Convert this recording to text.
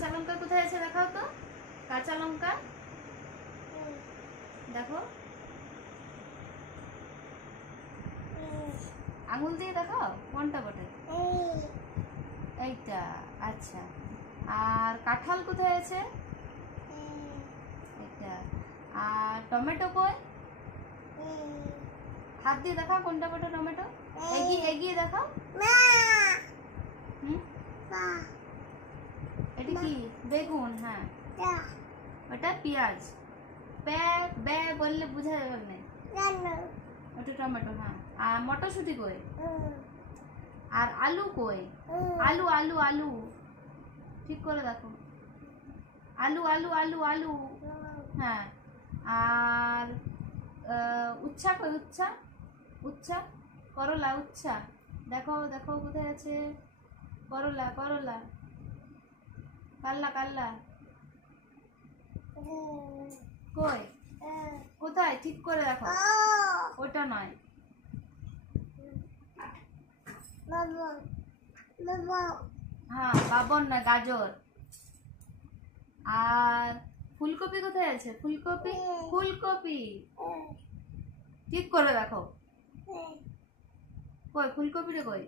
কাঁচা লঙ্কা কোথায় আছে দেখাও তো। কাঁচা লঙ্কা দেখো, আঙুল দিয়ে দেখাও কোনটা বটে। এইটা, আচ্ছা। আর কাঁঠাল কোথায় আছে? এটা। আর টমেটো কই? হাত দিয়ে দেখাও কোনটা বটে টমেটো। এগিয়ে এগিয়ে দেখাও। এটা কি? বেগুন। হ্যাঁ, ওটা পেঁয়াজ। বে বে বললে বুঝা যাবে না, ওটা টমেটো। হ্যাঁ, আর মটরশুঁটি কই? আর আলু কই? আলু আলু আলু, ঠিক করে দেখো। আলু আলু আলু আলু। হ্যাঁ, আর উচ্ছা কই? উচ্ছা উচ্ছা, করলা, উচ্ছা দেখো দেখো কোথায় আছে। করলা করলা, কাল্লা কাল্লা কই? কোথায়? ঠিক করে দেখো, ওটা নয়। হ্যাঁ, বাবন না, গাজর। আর ফুলকপি কোথায় আছে? ফুলকপি ফুলকপি, ঠিক করে দেখো। কই ফুলকপিটা কই?